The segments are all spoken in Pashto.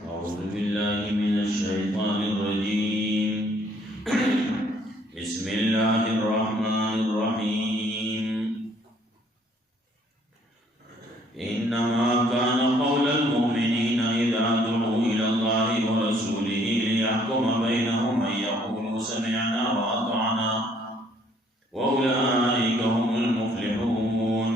أعوذ بالله من الشيطان الرجيم بسم الله الرحمن الرحيم إنما كان قول المؤمنين إذا دعوا إلى الله ورسوله ليحكم بينهم أن يقولوا سمعنا وأطعنا وأولئك هم المفلحون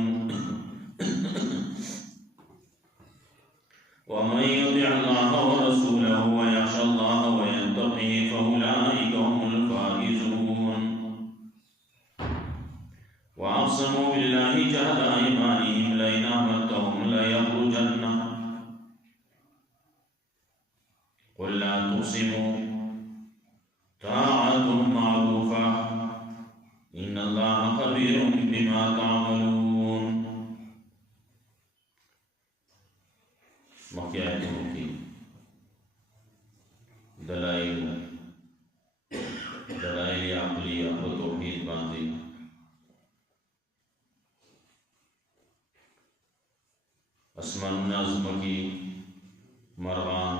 ومن يطع الله ورسوله ويخشى الله ويتقه فأولئك هم الفائزون وأقسموا بالله جهد أيمانهم لئن أمرتهم ليخرجن قل لا تقسموا طاعة معروفة إن الله خبير بما تعملون. मक्यायतों की दलाइल अक़लिया व तौहीद बांधी अस्मान नाज़्म की मरगान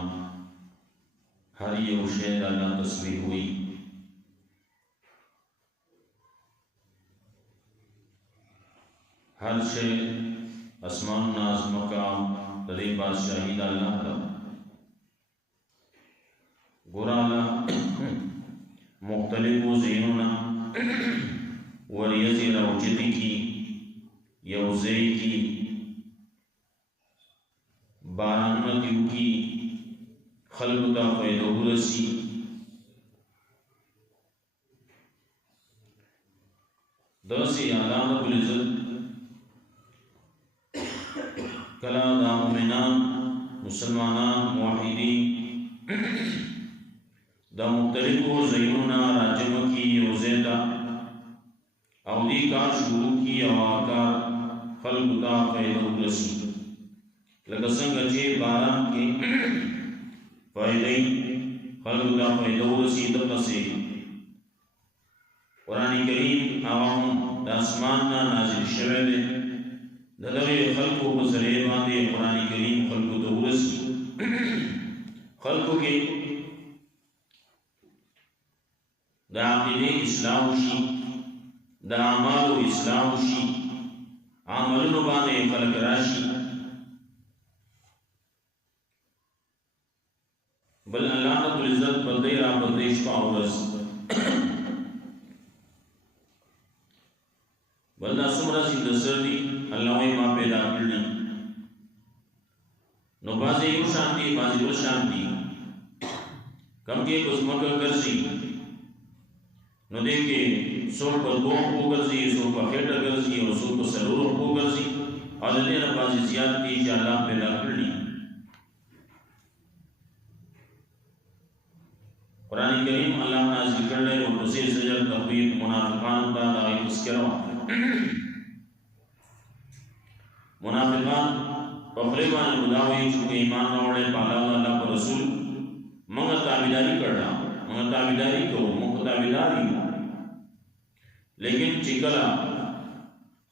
हर ये उशेद अल्लाह तस्बीह हुई हर शे अस्मान नाज़्म का तदे बादशाही अल्लाह का गुराला मुख्तलिफ ज़ीनुना वरियज़ी रौजती की यौज़ई की बारानमतियों की खल्क़ फ़ैदुरसी दरसी अल्लाह रब्बुल इज़्ज़त कला दा मोमिनान मुसलमानान मुवाहिदीन दा मुख्तलिफो ज़ैनुना राजम की योज़ेदा अवधी का शुरू की अवाकार खल्क़ फ़ैदुरसी लगसंग जे बारान के फ़ायदे खल्क़ फ़ैदुरसी तपसे कुरान करीम आवाम आसमान ना नाज़िल शवे दे दलवे खल्क़ो बसरे बांधे कुरान करीम खल्क़ दौरसी खल्क़ के दाक़िले इस्लाम शी दामाल इस्लाम शी आमलन बांधे खल्क़ राशि बल अल्लाह रब्बुल इज़्ज़त बंदे रा बंदेश पावरस बंदा सुमरा सी दसरदी अल्लाह मां पैदा करनी नो बाजे यू शांति बाजे वो शांति कम के कुस्मक करसी नो देखे सो पर दो को करसी सो पर हेट करसी और सो पर सरूर को करसी और ने ना बाजे ज्यादती जे अल्लाह पैदा करनी कुरान करीम अल्लाह नाज़िल करने और उसे सजर तकबीर मुनाफिकान का दाई तस्करा मुनाफिकान पखलेबान मुदावी चुके ईमान वाले पाला अल्लाह पर रसूल मंगा ताबीदारी करना मंगा ताबीदारी को मुख्ताबीदारी लेकिन चिकला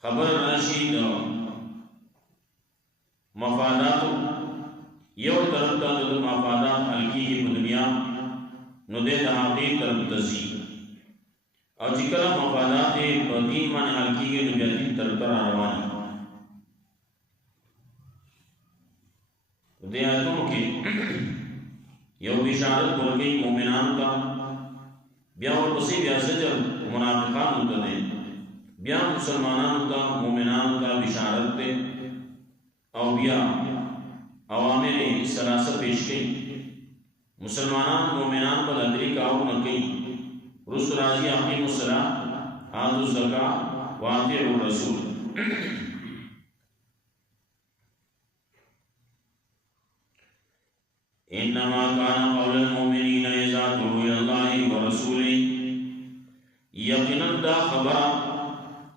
खबर रशीद मफादात यो तरफ का तो मफादात हल्की की दुनिया नुदे दहाक़ी तरफ तजी और चिकला मफादात बदीन मान हल्की के दुनियाती तरफ रवानी दे आयतों के यो बिशारत कर गई मोमिनान का ब्या और उसी ब्या सजर मुनाफिकान उतने ब्या मुसलमानान का मोमिनान का बिशारत दे और ब्या अवामिर सलासा पेश की मुसलमानान मोमिनान पर अदरी काऊ न कई रुस राजी अकीम सलाह आतु ज़का वातिउ रसूल इन्नमा कान कौलुल मुमिनीन इज़ा दुऊ इलल्लाहि व रसूलिही यकीनन दा खबर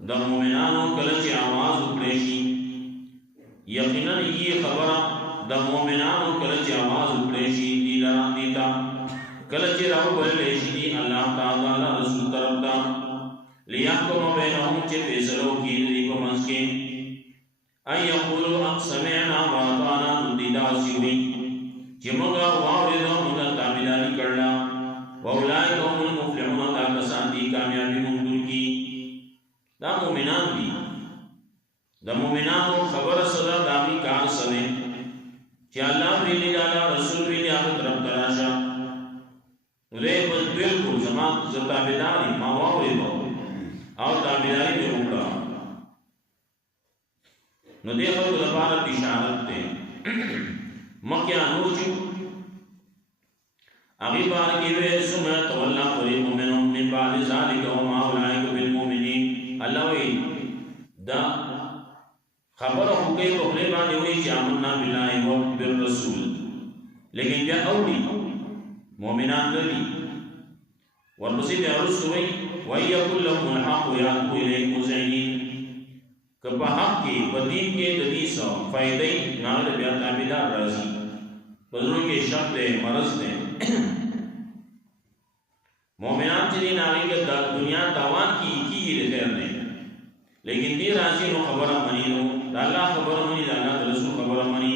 द मोमिनानो कलच आवाज उकड़ेशी यकीनन ये खबर द मोमिनानो कलच आवाज उकड़ेशी दीला दीता कलच राव बलेशी अल्लाह ताला रसूल तरफ दा लियाकुम बैनहुम चे फैसलो की दी को मंस के ان یقولوا سمعنا واطعنا ندی داسې وي چې موږ واورېدو موږ تابعداري کړله واولئک هم المفلحون دا کسان دي کامیابي موندونکي دا مؤمنان دي د مؤمنانو خبره صدا د هغوی کار څه دی چې الله ویلي دا رسول ویلي هغه طرف ته راشه نو دی بلکل زما زه تابعدار یم ما واورېدو او تابعداري مې وکړه نو دې خلکو لپاره بشارت دی مکه نور چې هغې باره کې ویل ثم یتولی فریق منهم من بعد ذلک وما اولئک بالمؤمنین الله وایي دا خبره خو کوي په خولې باندې وایي چې آمنا بالله وبالرسول لیکن بیا اوري مؤمنان نه دي ورپسې بیا وروسته وایي وإن یکن لهم الحق یأتوا الیه مذعنین که په حق کې په دین کې د دې څه فایدې نه هغه بیا تابعدار راځي په زړه کې شک دی مرض دی مؤمنان چې دي هغې کې د دنیا تاوان کېږي د خیر نه لیکن دې راځي نو خبره مني نو د الله خبره مني د الله د رسول خبره مني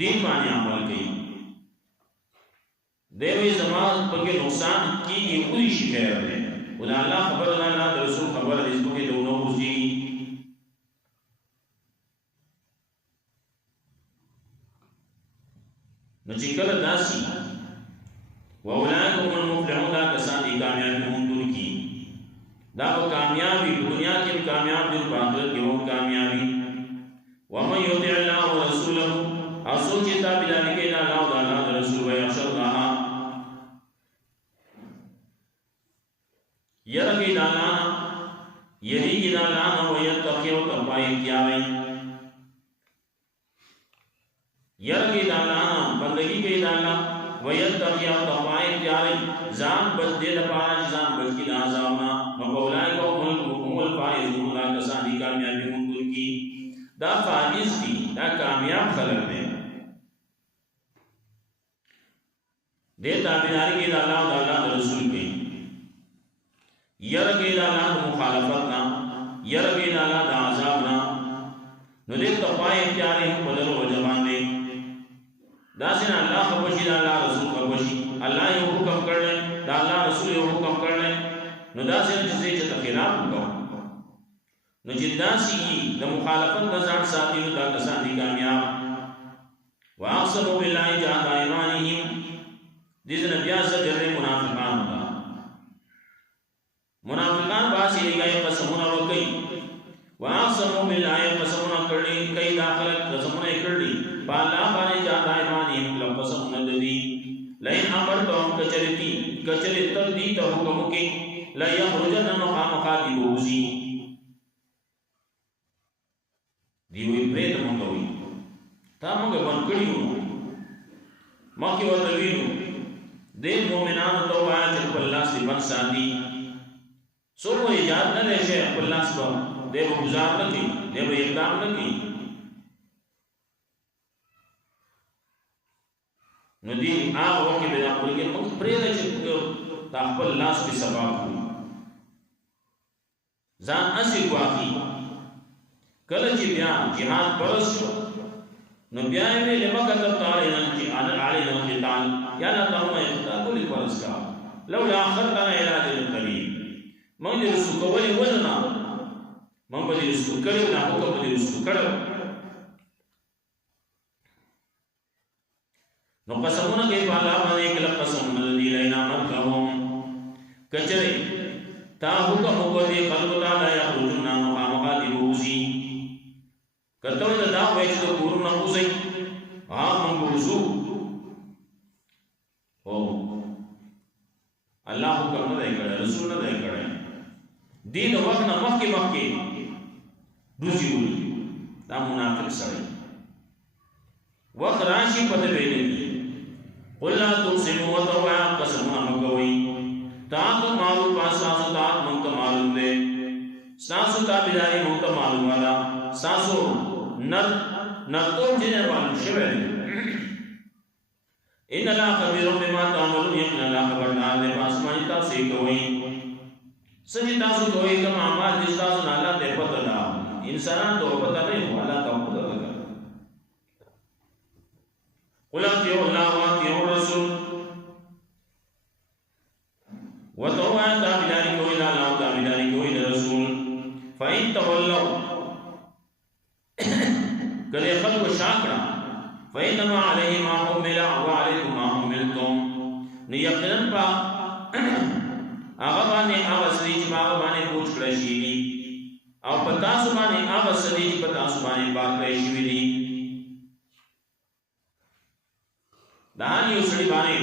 دین باندې عمل کوي دی وایي زما پکې نقصان کېږي کوئی شي خیر دی خو د الله خبره د الله د رسول خبره د ځمکې د ونه غورځېږي نو چې کله داسي واولئک هم المفلحون دا کسان دي کامیابي موندونکي دا به کامیابي په دنیا کې هم کامیاب دي په آخرت کې هم کامیابي ومن یطع الله ورسوله او څوک چې تابعداري کوي د الله او د الله د رسول ویخشى الله یرګي د الله نه یریږي د الله نه ویتقي او تقوا اختیاروي یرګي د الله نه بندگی کوي د الله ویتقي او تقوا اختیاروي ځان بچ دې لپاره ځان بچ کړي د عذاب نه نو اولئک هم الفائزون دا کسان دي کامیابي موندونکي دا فائز دي دا کامیاب خلک دي دې تابعداري کوي د الله او د الله د رسول کوي یرګي د الله د مخالفت نه یرګي د الله د عذاب نه نو دې تقوا اختیاري هم بدل وجه باندې دا څنګه الله خبرشي دا الله رسول خبرشي الله یو حکم کړل دا الله رسول یو حکم کړل نو دا څنګه چې خلاف وکړو نو چې دا سي د مخالفت د ځان ساتلو دا کسان دي کامیاب واقسموا بالله جهاد ایمانهم دې نه بیا سره منافقان دا منافقان باسي لګي قسمونه وکړي واقسموا بالله قسمونه کړي کای داخله قسمونه کړي بالا باندې جهاد ایمانهم قسمونه دي لئن امرتهم کچرتی کچری تدی ته حکم کې لا يخرجن مخاطب وزي دی وی پرې ته مونږ وی تا مونږ باندې کړیو ما کې ورته ویلو دې مؤمنانو ته وایي چې الله سي بن سادي سو ایجاد نه لشي الله سبحانه دې به گزار نه کی دې به اقدام نه کی نو دی هغه وخت به دا خپل کې موږ پرې نه چې دا خپل لاس په سبب وي ځان اسی واقعي کله چې بیا جهاد پرس نو بیا یې لمکه تعالی نه چې علی نه قتال یا لا تعالی قتال پرس کا لولا اخرتنا الى اجل قريب موږ دې رسو کولې ولنا موږ دې رسو کړو نه حکم دې رسو کړو نو قسمونه کې په الله باندې کله قسم الذي لا نعمتهم کچره تا حکم وکړي خلق تعالی یخرجون مقامقاتبوزی کته دا وایي چې کورونه وځي موږ وځو او الله حکم نه دی کړی رسول نه دی کړی دې د وخت نه مخکې دوزي ولي دا منافق سره وخت راشي په دې ویلې قل لا تقسموا وتوعا قسمنا مکوي تاسو مالو پاساسو تاسو مونږ معلوم دي تاسو تابعداري مونږ معلوم والا تاسو نرتو جنه معلوم شوه ان الله خبير بما تعملون يقين الله خبردار دې پاسماني تاسو کوي سجي تاسو کوي کوم اعمال دي تاسو نه الله ته پته ده انسانان تو پتہ نہیں ہو اللہ تعالیٰ خدا لگا قل اطیعوا اللہ واطیعوا الرسول وتوعا تابعداری کوئی نہ اللہ تابعداری کوئی نہ رسول فإن تولوا کدے خلق شاکرا فإنما علیہ ما حمل وعلیکم ما حملتم نیقنن پا آغا بانے آغا سری چی باغا بانے پوچھ کرشی دی او پتاسو بانے آغا سری چی پتاسو بانے باغ کرشی دی دہان یو سڑی بانے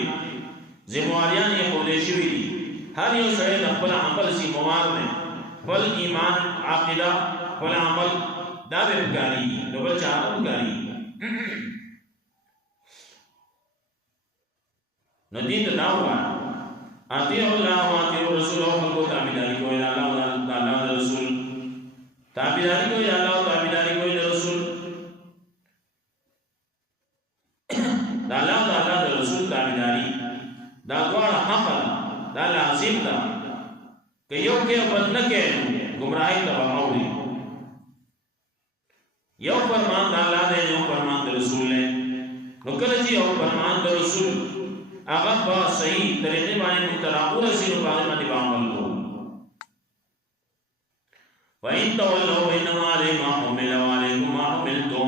زمواریان یہ خودشی دی ہر یو سڑی نقبل عمل سی موار میں فل ایمان عقیدہ فل عمل دابے بکاری نبل چاہتا بکاری ندید دعوہ اطیعوا اللہ واطیعوا الرسول وخلقوا تابعداری کو الى اللہ تعالی رسول تابعداری کو الى اللہ تابعداری کو الى رسول دا اللہ تعالی رسول تابعداری دا دوار حق دا لازم دا کہ یو کے بل نہ کہ گمراہی تباہ ہوئی یو فرمان دا اللہ دے یو فرمان دا رسول نے نکل جی یو فرمان دا رسول آغا با صحیح طریقے بانے متراقور سینو بانے بانے بعمل کو وَإِن تَوَلَّوْا وَإِنَّمَا عَلَيْهِ مَا حُمِلَ وَعَلَيْكُمْ مَا حُمِلْتُمْ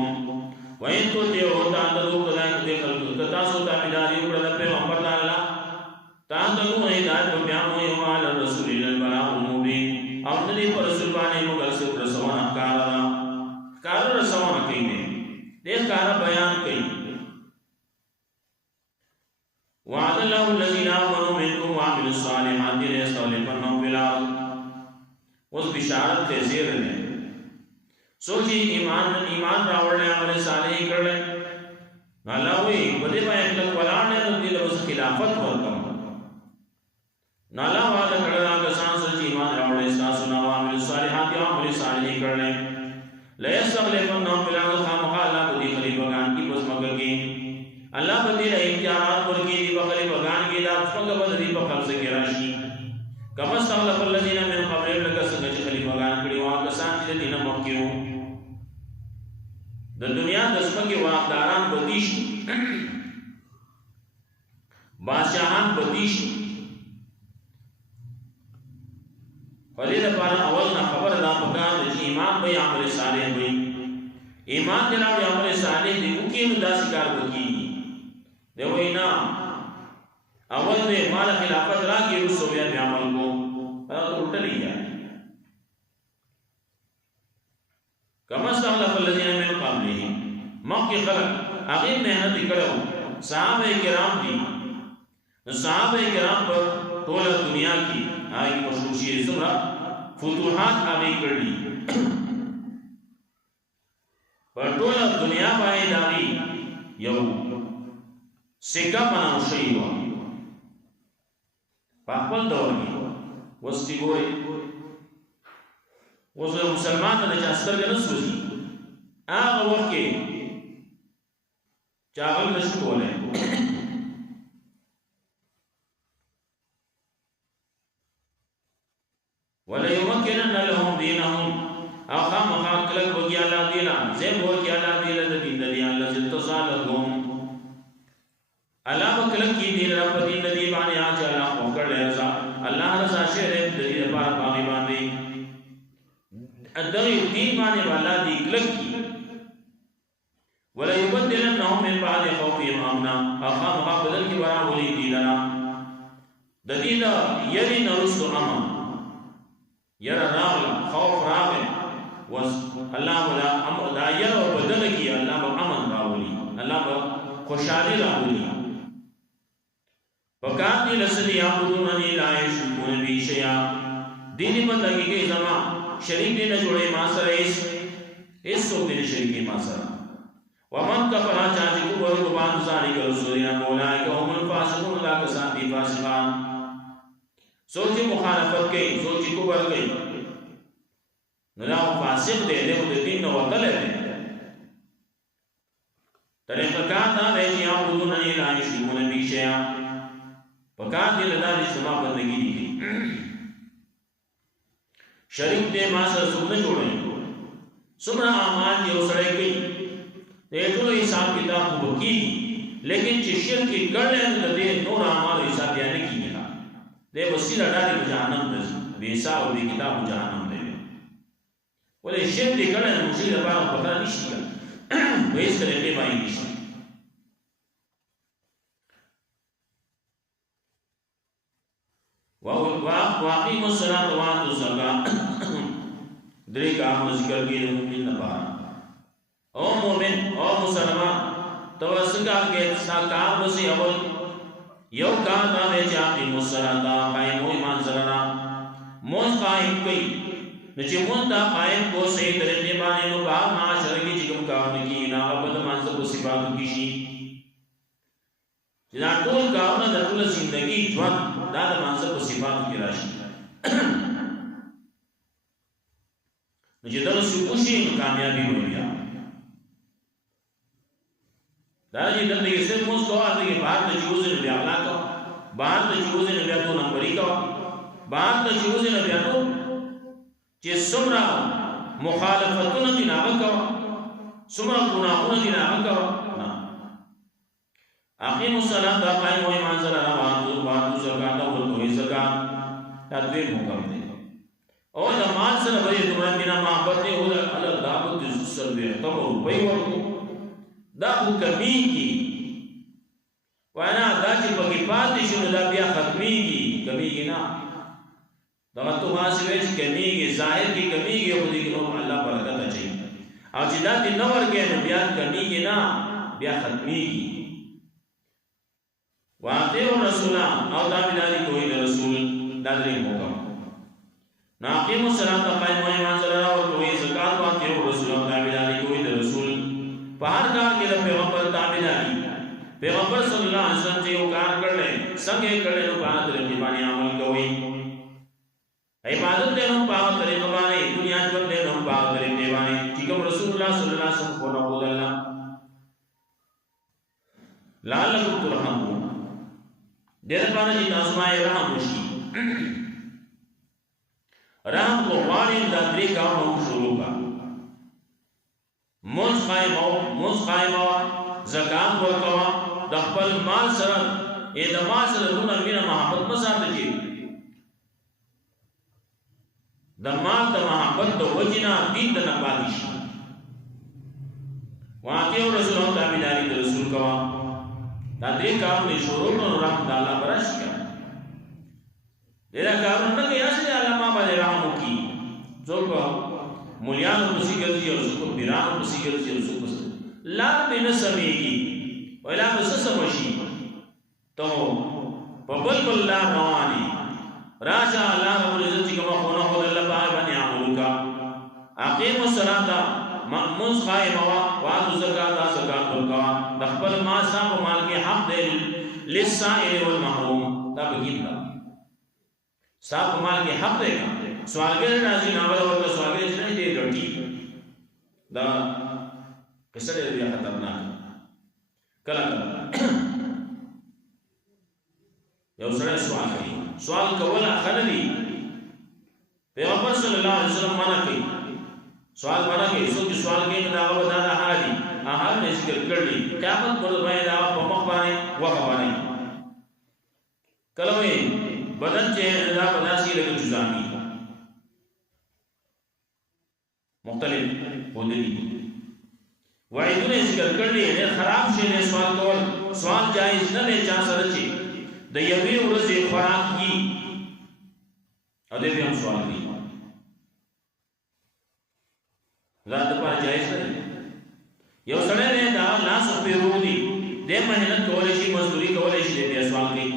وَإِن تُطِيعُوهُ تَهْتَدُوا كَذَلِكَ تَتَاسُوا تابعداری اوپر پیغمبر اللہ تَهْتَدُوا ہدایت کو بیان ہوئی وَعَلَى الرَّسُولِ الْبَلَاغُ الْمُبِينُ اور ندی پر رسول بانے مگر سے رسوانا کارا رسوانا کہیں نے دیکھ کارا بیان کہیں وعد الله الذين آمنوا منكم وعملوا الصالحات ليستخلفنهم في الأرض اس بشارت کے زیر میں سوچی ایمان راوڑنے عمل صالح کر لیں اللہ ہوئی بدے بائیں تک ولانے تو دل اس خلافت ورکم نالا وعدہ کردہ کسان سوچی ایمان راوڑنے استاسنا وعمل الصالحات وعمل صالح کر لیں ليستخلفنهم في الأرض خامخا اللہ بدی خلیفہ گان کی پس مگر کی اللہ بدی رہی اختیارات پر کی دی بخلی بغان کی دا فقہ بدری بخل سے گراشی کم استغلق اللذین من قبل لکا سنگچ خلیفہ گان کڑی وہاں کسان چیزے دینا مکیوں در دنیا دسمہ کے واقداران بدیش بادشاہان بدیش خلید پارا اولنا خبر دا پکار دا چی ایمان بھئی عمل صالح بھئی ایمان جناب عمل صالح دی مکیم دا سکار بکی دے وہی نا اول دے مال خلافت را کی رسو بیان بے عمل کو تو اٹھا نہیں جائے کم استغلق اللذین من قبلہم موقع خلق اغیر محنت کرو صحابہ کرام دی صحابہ کرام پر طول دنیا کی آئی مشروشی زمرہ فتوحات آگئی کر دی پر طول دنیا پائے داغی یو سکہ پناو شئی ہوا پاکپل دور کی وستی گوئے وہ مسلمان تا نچاستر کے نسو جی آغا وقت کے چاگل نشو بولے وَلَيُمَكِّنَنَّ لَهُمْ دِينَهُمْ آخام مخاق کلک بگی اللہ دیلا زیب ہو کی اللہ دیلا دین دی اللہ زلتزا لگم اللہ بکلک کی دین رب دین دی بانے آج اللہ خوکر لے رضا اللہ رضا شہر دی دبار باغی بانے ادھری دین بانے والا دی کلک کی وَلَيُبَدِّلَنَّهُمْ مِنْ بَعْدِ خَوْفِهِمْ أَمْنًا آخام مخاق بدل کی برا بولی دیلنا ددیدہ یری نرست امن یرا راغ خوف راغ اللہ بلا دا یرا بدل کی اللہ با امن راولی اللہ با خوشحالی راولی وقات دی لسلی یعبدوننی لا یشرکون بی شیعہ دینی بند لگی گئی زمان شریک دینا جوڑے ماسر اس سو دین شریکی ماسر ومن کفرہ چاچی کو بہت بان زانی کا رسولین مولائی کہ هم الفاسقون اللہ کسان دی فاسقان سوچی مخالفت گئی سوچی کبر گئی نلاو فاسق دے دے خود دین نو وطلے دے طریقہ کار دا دے جی آپ دونہ نہیں لا یشرکون بی شیعہ پکار دی لدہ اجتماع بندگی دی گئی شریک دے ماسر سب نہ چھوڑیں څومره اعمال یو سړی کوي د ټول حساب کتاب وکړي لیکن چې شرک کړل نو د نور اعمال حساب یې نه کیږي د وسیله ډاري جهنم ده به حساب او کتاب جهنم ده ولې شرک کړل نو چې لپاره په خاطر نشي وایي څه لري باندې نشي واقیم الصلاة وآتوا الزکاة درې کار ذکر کړي مومن لپاره او مومن او مسلمان توسکار کې ساکار وسی اول یو کار دا چې اقیم الصلاة قائم او ایمان سره مون قائم کوي چې مون دا قائم کو صحیح طریقې باندې نو با معاشره کې چې کوم کار نه کیږي نه په منځ په صفات کې شي چې دا ټول کارونه د ټول ژوندۍ ژوند دا د منځ په صفات کې راشي نو چې دا څه کوشي کامیابی وي دا چې د دې څه موږ کوه د بهر د جوز نه بیا اخلاق بهر د جوز نه بیا دوه نمبرې کا بهر د جوز نه بیا نو چې څومره مخالفتونه دي نه وکړه څومره ګناهونه دي نه وکړه اقیم الصلاة قائم و ایمان سره واتو زکات او ورکوي زکات دا دوی حکم دی او د مال سره به تمره مینا محبت دی او الله دعوت سر دی تم روپي ورکو دا حکمیږي وانا دا چې په کې پاتې شو دا بیا ختميږي کمیږي نه دا ته واسي وې کمیږي ظاهر کې کمیږي او دې نو الله برکت اچي او چې دا دې نو ورګې نو بیا کمیږي نه بیا ختميږي واطيعوا الرسول او تابعداري کوي د رسول دا درې حکم ناقيم الصلاه قائم و ایمان سره او کوي زکات واطيعوا الرسول او تابعداري کوي د رسول په هر کار کې د پیغمبر تابعداري پیغمبر صلی الله علیه وسلم چې یو کار کړل څنګه کړل نو په هغه طریقې باندې عمل کوي عبادت دې نو په هغه طریقې باندې دنیا ژوند دې نو په هغه طریقې باندې چې کوم رسول الله صلی الله علیه وسلم کو نو الله لعلکم ترحمون دیر پانا جی تاسمائی رحم وشی رحم کو غاریم دا دری کارنو شروع کا منز قائم ہوا زکاة ورکوا دخپل مال سرن دا مال سرن امین محبت مسا تجی دا مال دا محبت دا وجنا دین دا نپادیش وآتیو رسول ہم تابداری دا رسول کوا دا دې کارونه شروع نو رحمت الله برش کړه دا کارونه کې اسې الله ما باندې رحم وکي څوک مليانو پسې ګرځي او څوک پیرانو پسې ګرځي او څوک لا بن سميږي ولا مسسمشي ته په بل لا رواني راجا الله رب العزت کوم خونه هو الله باندې عمل کا اقیم الصلاه منز قائم واتو زکات زکات ورکوا د خپل ما صاحب مال کې حق دی للسائل والمحروم دا بګیدا صاحب مال کې حق دی سوالګر راځي ناول ورته سوالګر چې نه دی ګټي دا کیسه دی خطرناک کله یو سره سوال کول خللی پیغمبر صلی الله علیه وسلم منع کوي سوال بنا کے سو کی سوال کے دا ودا دا حالی احال نے ذکر کر لی قیامت پر میں دا په مخ باندې وغه باندې کلمه بدن چې دا بداسي لګي جزامي مختلف ودلی وعیدونه ذکر کر لی نه خراب شي نه سوال کول سوال جایز نه نه چا سره چی د یوې ورځې خوراک کی او دې هم سوال دی ذات پر جایز نه یو سره نه دا لاس په ورودي د مهنت کولای شي مزدوري کولای شي د سوال کوي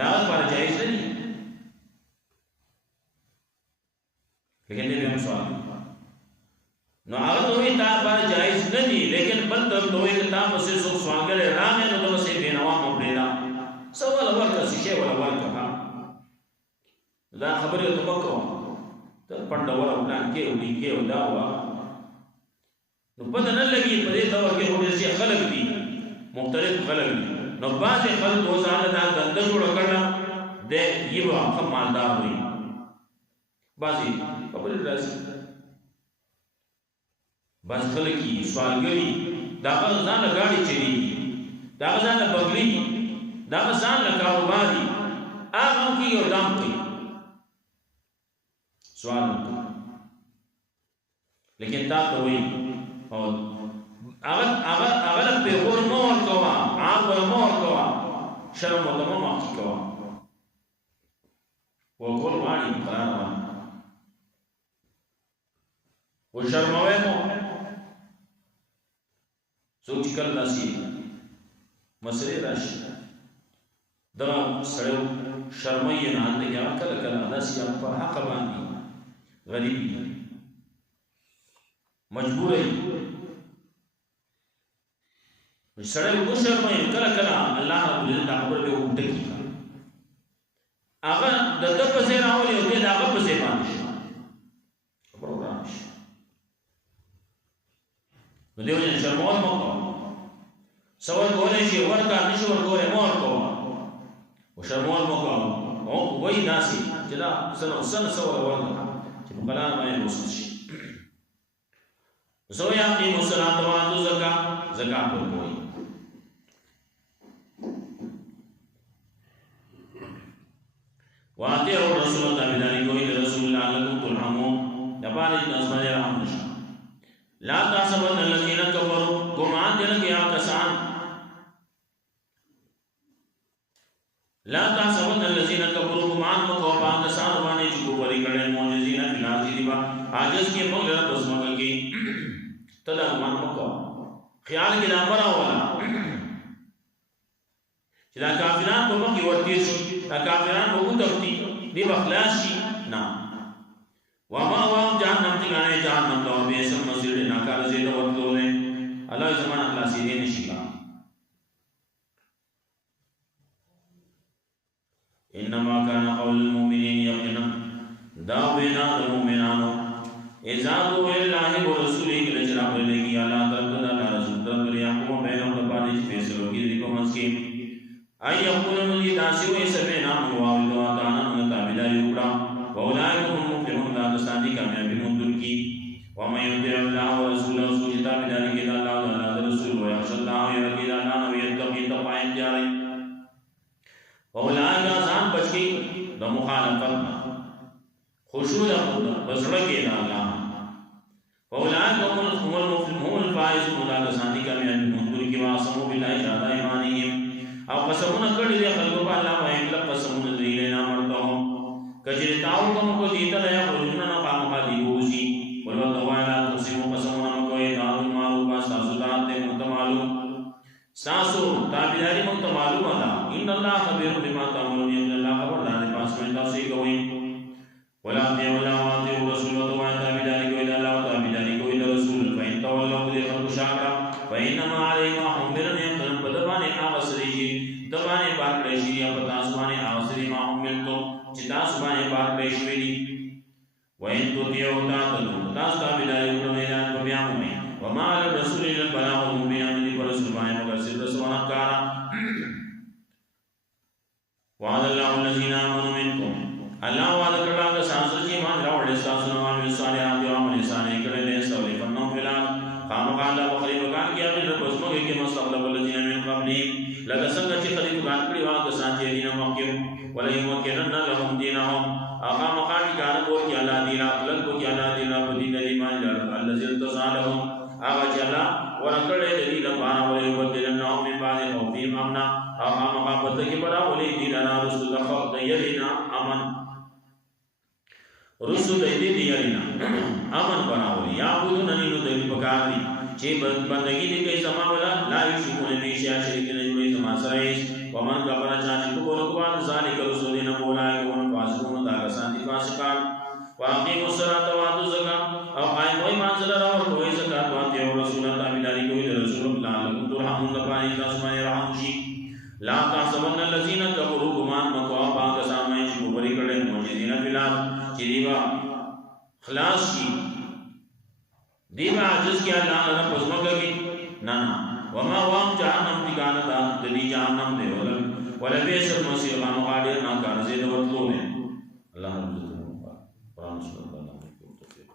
ذات پر جایز نه لیکن دې هم سوال نو هغه دوی تا پر جایز نه دي لیکن بل ته دوی ته تاسو سوال کړي راغې نو تاسو یې بنوا مو پریدا سوال ورکړه شي ولا ورکړه دا خبره ته وکړه ته پنده ولا پلان کې ودی کې ودا وا نو پته نه لګي په دې دور کې هغه شي خلق دي مختلف خلق دي نو بعض خلق وزانه دا دند جوړ کړل د یو مالدار وي بعضی خبرې راځي بعض خلک یې سوالګري د هغه ځان له ګاډي چلېږي د هغه ځان له بګلي د هغه ځان له کاروبار دي هغه هم کوي او دام کوي سوال لیکن تا ته وایي او هغه له پیغور مه ورکوه عام به مه ورکوه شرم ورته مه مخکې کوه ورکول غواړي قرار باندې وشرموي مو څوک چې کله داسې مسلې راشي دغه سړی شرموي یې نه هلته کې هغه کله کله داسې په حق باندې غریب وي مجبوره وي سړی وشرموي کله کله الله رب العزت دا خبره به وټکي هغه د ده په ځای راولي او دی د هغه په ځای باندې شي خبره ورانه شي نو دیو جن شرمول مو کوه سوال کولی شي ورکړه نشي ورکولی مه ورکوه وشرمول مو کوه او وایي داسې چې دا څه سوله ورکړه چې په قلار باندې رسول شي زو یقیموا الصلاة وآتوا الزکاة زکات ورکوئ واتعوا الرسول تابعداري کوئ د رسول الله لعلکم ترحمون دپاره چې تاسو باندې رحم وشي لا تحسبن الذين كفروا ګمان دې نه کوي هغه کسان لا تحسبن الذين كفروا ګمان مه کوه په هغه کسانو باندې چې کفر کړي معجزین فی الارض دي با عاجز کې موږ له پسمګه کې ته دا ګمان مه کوه خیال کې دا امر ولا چې دا کافران په مخ کې ورتیر شي دا کافران وګو تختی دی بخلاص شي نه وما وام جهنم ټکانه جهنم ته به سم مسجد ناکار زید ورتلونه الله زمانه خلاصي دي نشي انما كان قول المؤمنين يقينا دا بنا المؤمنان اذا دعوا الله ورسوله لجنا بلغي الله تعالی الله رسول الله يحكم بينهم بانی فیصلو کی دی کومس کی اي يقولون دي داسي وي سمعنا واولو اتانا تابعداري وکړه واولئک هم المفلحون دا دستانی کامیابی مندل کی ومن يطع الله ورسوله سوجتا تابعداري کی الله تعالی رسول ويخشى الله يرجى الله ويتقي تقوى جاري واولئک ځان بچي د مخالفت خشوع بسړه کې الله واولئک هم المفلحون الفائزون دا دستانی کامیابی مندل کی واسمو بالله شهادت ایمانهم او قسمونه کړي دي خلکو په الله باندې کله قسمونه دی نه مرته کجری تاو کوم کو دیته یا ورونه نه پام خالي وسی ولو توالا تسمو قسمونه کوي دار معلوم تاسو ته معلوم تاسو تابعداري مو معلوم ده ان الله خبير بما تعملون ان الله خبر ده پاس میں تاسو کوي ولا تیو ولا تیو رسول الله تابعداري کوي الله تابعداري کوي رسول فین تولوا دې خلکو شاکرا فینما علی ما حملن یقن بدبانه اوسریږي دبانه بار پېشي یا پتا سمانه اوسری ما حملتو چې تاسو باندې بار پېښ ویلي وین تو دیو تاسو تابعداري وکړئ اعلان په بیا مې وما الرسول الا البلاغ المبين دې پر رسول باندې مگر سر سونه کارا وعد الله الذين امنوا منكم الله وعد کړه چې تاسو چې ایمان راوړل تاسو نو عمل صالحات او عمل صالح کړل سوې فنو فلان خامخاله بخری وکړ کې هغه د پسمو کې مستقبل الذين من قبلهم لکه څنګه چې خلیق وکړ کړي واګه ساتي دین مکه ولې مکرن لهم دینهم هغه مقامی کار کو کې الله دین خپل کو کې الله دین په دین ایمان لرل الذي تصالحهم هغه جلا ورکړې دې لپاره ولې بدلنه من بعد خوفهم امنا هغه مقابله کې برا ولې دین انا رسول الله دینا امن رسول دې دینا امن بناولي یا بدون نو دې پکار دي چې بندگی دې کوي سما ولا لا یشکون به شیا شریک نه جوړي سما سره ومن کفر چانه کو قربان ذالک رسولین مولای کو فاسقون دا کسان دي فاسقان واقیموا الصلاة وآتوا الزکاة او قائم وای منزل را ور کوئی زکات واته رسول تابعداري کوي رسول الله لعلکم ترحمون لپاره تاسو باندې رحم شي لا تحسبن الذين كفروا ګمان مکوا پاک سامنے چې کوبري کړي معجزین فلال چې دیوا خلاص شي دیوا عجز کې الله نه پزماګه کې نه وما وام جهنم ټکانه دا د دې جهنم دی ولا بیس المسیح ما مقادر نا کار زید ورتلو نه الله سنت الله علیه توفیق